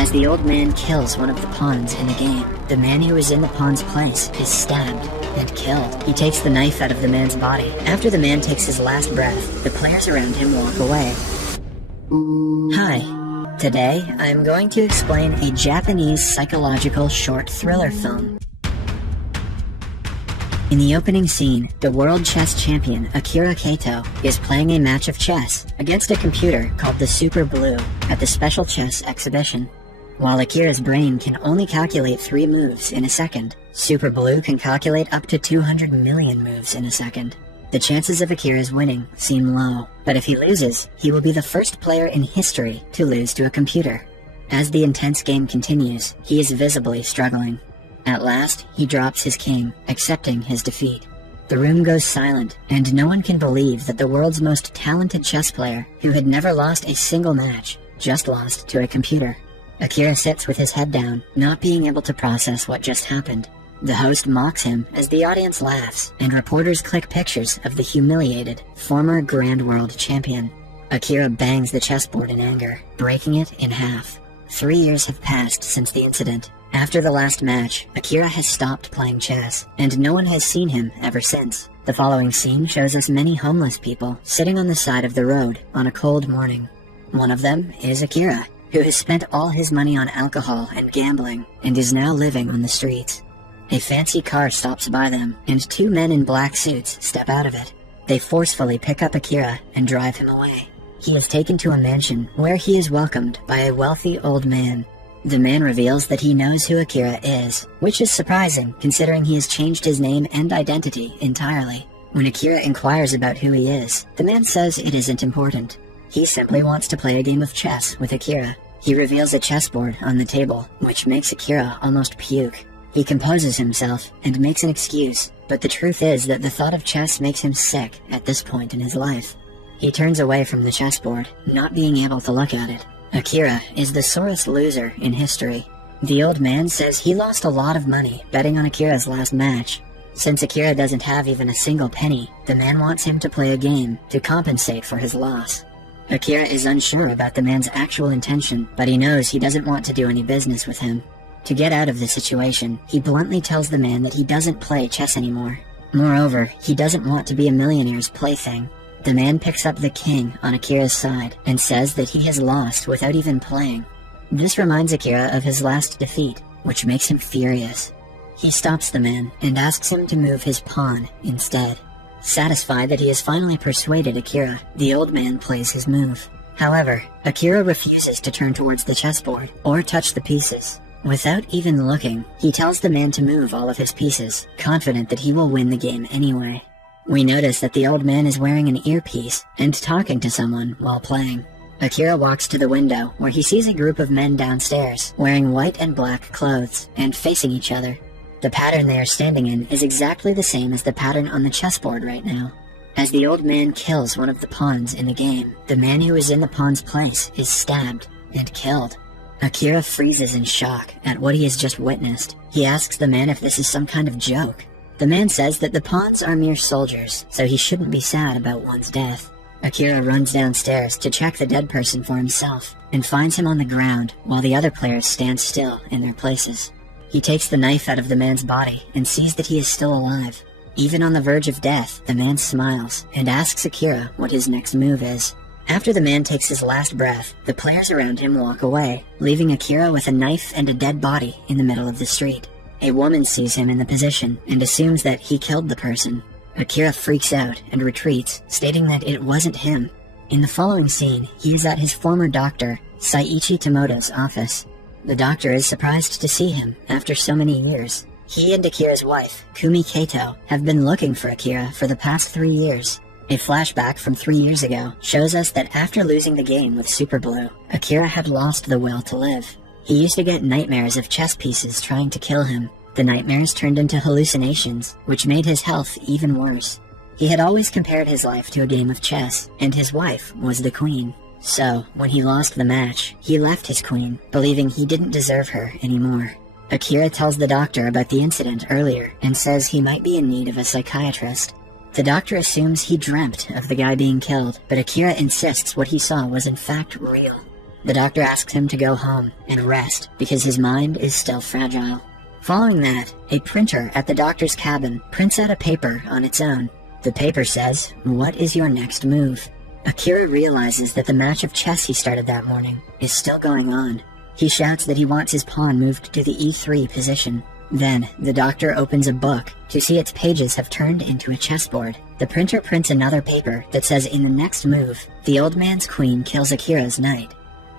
As the old man kills one of the pawns in the game, the man who is in the pawn's place is stabbed and killed. He takes the knife out of the man's body. After the man takes his last breath, the players around him walk away. Hi. Today, I'm going to explain a Japanese psychological short thriller film. In the opening scene, the world chess champion Akira Kato is playing a match of chess against a computer called the Super Blue at the Special Chess Exhibition. While Akira's brain can only calculate 3 moves in a second, Super Blue can calculate up to 200 million moves in a second. The chances of Akira's winning seem low, but if he loses, he will be the first player in history to lose to a computer. As the intense game continues, he is visibly struggling. At last, he drops his king, accepting his defeat. The room goes silent, and no one can believe that the world's most talented chess player, who had never lost a single match, just lost to a computer. Akira sits with his head down, not being able to process what just happened. The host mocks him as the audience laughs, and reporters click pictures of the humiliated, former Grand World Champion. Akira bangs the chessboard in anger, breaking it in half. 3 years have passed since the incident. After the last match, Akira has stopped playing chess, and no one has seen him ever since. The following scene shows us many homeless people sitting on the side of the road on a cold morning. One of them is Akira, who has spent all his money on alcohol and gambling, and is now living on the streets. A fancy car stops by them, and 2 men in black suits step out of it. They forcefully pick up Akira and drive him away. He is taken to a mansion where he is welcomed by a wealthy old man. The man reveals that he knows who Akira is, which is surprising considering he has changed his name and identity entirely. When Akira inquires about who he is, the man says it isn't important. He simply wants to play a game of chess with Akira. He reveals a chessboard on the table, which makes Akira almost puke. He composes himself and makes an excuse, but the truth is that the thought of chess makes him sick at this point in his life. He turns away from the chessboard, not being able to look at it. Akira is the sorest loser in history. The old man says he lost a lot of money betting on Akira's last match. Since Akira doesn't have even a single penny, the man wants him to play a game to compensate for his loss. Akira is unsure about the man's actual intention, but he knows he doesn't want to do any business with him. To get out of the situation, he bluntly tells the man that he doesn't play chess anymore. Moreover, he doesn't want to be a millionaire's plaything. The man picks up the king on Akira's side and says that he has lost without even playing. This reminds Akira of his last defeat, which makes him furious. He stops the man and asks him to move his pawn instead. Satisfied that he has finally persuaded Akira, the old man plays his move. However, Akira refuses to turn towards the chessboard or touch the pieces. Without even looking, he tells the man to move all of his pieces, confident that he will win the game anyway. We notice that the old man is wearing an earpiece and talking to someone while playing. Akira walks to the window where he sees a group of men downstairs wearing white and black clothes and facing each other. The pattern they are standing in is exactly the same as the pattern on the chessboard right now. As the old man kills one of the pawns in the game, the man who is in the pawn's place is stabbed and killed. Akira freezes in shock at what he has just witnessed. He asks the man if this is some kind of joke. The man says that the pawns are mere soldiers, so he shouldn't be sad about one's death. Akira runs downstairs to check the dead person for himself, and finds him on the ground while the other players stand still in their places. He takes the knife out of the man's body and sees that he is still alive. Even on the verge of death, the man smiles and asks Akira what his next move is. After the man takes his last breath, the players around him walk away, leaving Akira with a knife and a dead body in the middle of the street. A woman sees him in the position and assumes that he killed the person. Akira freaks out and retreats, stating that it wasn't him. In the following scene, he is at his former doctor, Saiichi Tomoda's office. The doctor is surprised to see him after so many years. He and Akira's wife, Kumi Kato, have been looking for Akira for the past 3 years. A flashback from 3 years ago shows us that after losing the game with Super Blue, Akira had lost the will to live. He used to get nightmares of chess pieces trying to kill him. The nightmares turned into hallucinations, which made his health even worse. He had always compared his life to a game of chess, and his wife was the queen. So, when he lost the match, he left his queen, believing he didn't deserve her anymore. Akira tells the doctor about the incident earlier and says he might be in need of a psychiatrist. The doctor assumes he dreamt of the guy being killed, but Akira insists what he saw was in fact real. The doctor asks him to go home and rest because his mind is still fragile. Following that, a printer at the doctor's cabin prints out a paper on its own. The paper says, "What is your next move?" Akira realizes that the match of chess he started that morning is still going on. He shouts that he wants his pawn moved to the e3 position. Then, the doctor opens a book to see its pages have turned into a chessboard. The printer prints another paper that says in the next move, the old man's queen kills Akira's knight.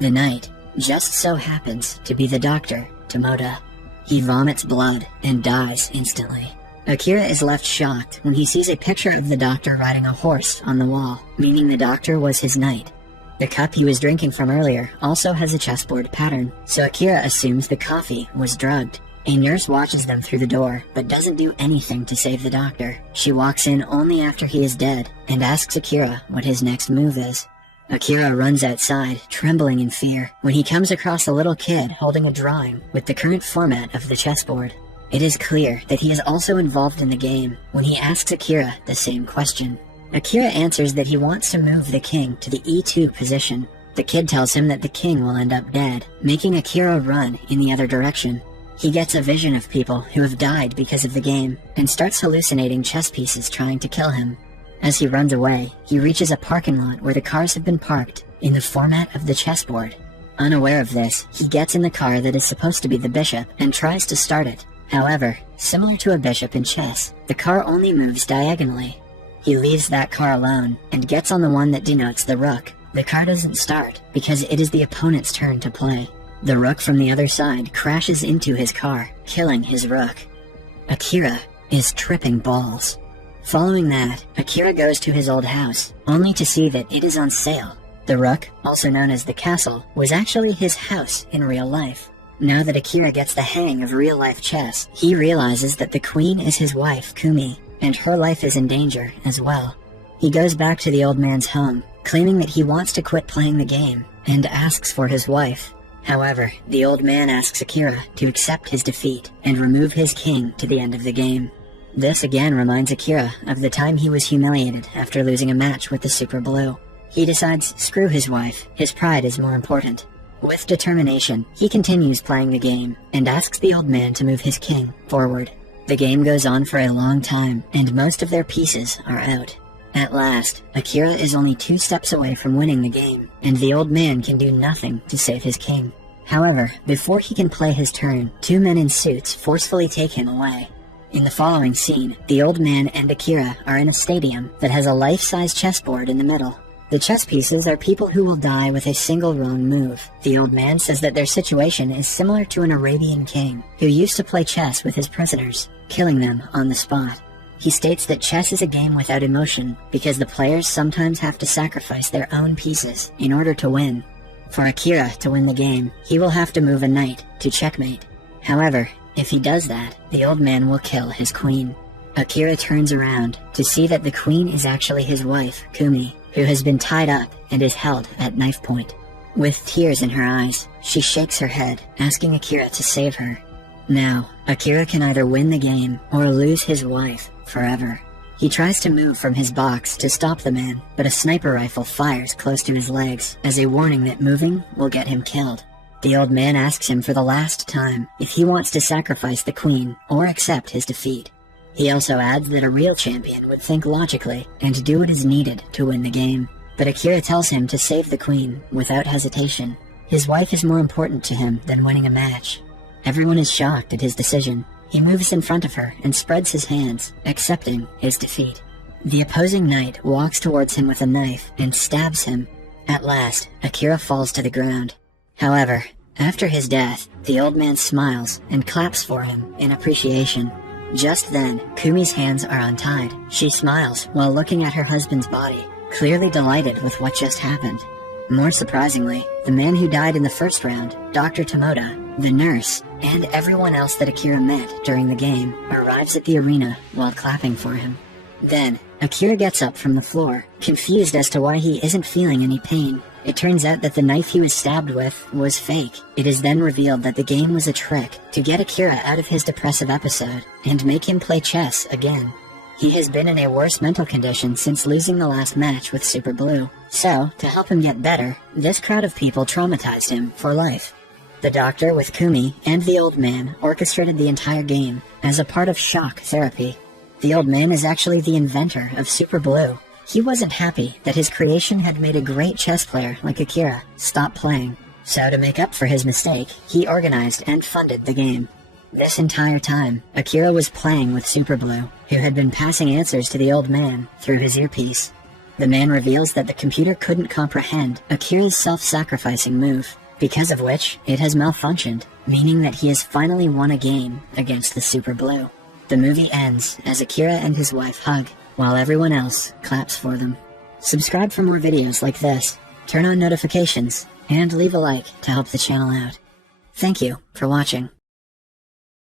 The knight just so happens to be the doctor, Tomoda. He vomits blood and dies instantly. Akira is left shocked when he sees a picture of the doctor riding a horse on the wall, meaning the doctor was his knight. The cup he was drinking from earlier also has a chessboard pattern, so Akira assumes the coffee was drugged. A nurse watches them through the door, but doesn't do anything to save the doctor. She walks in only after he is dead, and asks Akira what his next move is. Akira runs outside, trembling in fear, when he comes across a little kid holding a drawing with the current format of the chessboard. It is clear that he is also involved in the game when he asks Akira the same question. Akira answers that he wants to move the king to the e2 position. The kid tells him that the king will end up dead, making Akira run in the other direction. He gets a vision of people who have died because of the game, and starts hallucinating chess pieces trying to kill him. As he runs away, he reaches a parking lot where the cars have been parked in the format of the chessboard. Unaware of this, he gets in the car that is supposed to be the bishop and tries to start it. However, similar to a bishop in chess, the car only moves diagonally. He leaves that car alone and gets on the one that denotes the rook. The car doesn't start because it is the opponent's turn to play. The rook from the other side crashes into his car, killing his rook. Akira is tripping balls. Following that, Akira goes to his old house, only to see that it is on sale. The rook, also known as the castle, was actually his house in real life. Now that Akira gets the hang of real-life chess, he realizes that the queen is his wife, Kumi, and her life is in danger as well. He goes back to the old man's home, claiming that he wants to quit playing the game, and asks for his wife. However, the old man asks Akira to accept his defeat and remove his king to the end of the game. This again reminds Akira of the time he was humiliated after losing a match with the Super Blue. He decides, screw his wife, his pride is more important. With determination, he continues playing the game and asks the old man to move his king forward. The game goes on for a long time, and most of their pieces are out. At last, Akira is only 2 steps away from winning the game, and the old man can do nothing to save his king. However, before he can play his turn, 2 men in suits forcefully take him away. In the following scene, the old man and Akira are in a stadium that has a life-size chessboard in the middle. The chess pieces are people who will die with a single wrong move. The old man says that their situation is similar to an Arabian king who used to play chess with his prisoners, killing them on the spot. He states that chess is a game without emotion because the players sometimes have to sacrifice their own pieces in order to win. For Akira to win the game, he will have to move a knight to checkmate. However, if he does that, the old man will kill his queen. Akira turns around to see that the queen is actually his wife, Kumi, who has been tied up and is held at knife point. With tears in her eyes, she shakes her head, asking Akira to save her. Now, Akira can either win the game or lose his wife forever. He tries to move from his box to stop the man, but a sniper rifle fires close to his legs as a warning that moving will get him killed. The old man asks him for the last time if he wants to sacrifice the queen or accept his defeat. He also adds that a real champion would think logically and do what is needed to win the game. But Akira tells him to save the queen without hesitation. His wife is more important to him than winning a match. Everyone is shocked at his decision. He moves in front of her and spreads his hands, accepting his defeat. The opposing knight walks towards him with a knife and stabs him. At last, Akira falls to the ground. However, after his death, the old man smiles and claps for him in appreciation. Just then, Kumi's hands are untied. She smiles while looking at her husband's body, clearly delighted with what just happened. More surprisingly, the man who died in the first round, Dr. Tomoda, the nurse, and everyone else that Akira met during the game arrives at the arena while clapping for him. Then, Akira gets up from the floor, confused as to why he isn't feeling any pain. It turns out that the knife he was stabbed with was fake. It is then revealed that the game was a trick to get Akira out of his depressive episode and make him play chess again. He has been in a worse mental condition since losing the last match with Super Blue, so, to help him get better, this crowd of people traumatized him for life. The doctor with Kumi and the old man orchestrated the entire game as a part of shock therapy. The old man is actually the inventor of Super Blue. He wasn't happy that his creation had made a great chess player like Akira stop playing, so to make up for his mistake, he organized and funded the game. This entire time, Akira was playing with Super Blue, who had been passing answers to the old man through his earpiece. The man reveals that the computer couldn't comprehend Akira's self-sacrificing move, because of which it has malfunctioned, meaning that he has finally won a game against the Super Blue. The movie ends as Akira and his wife hug, while everyone else claps for them. Subscribe for more videos like this, turn on notifications, and leave a like to help the channel out. Thank you for watching.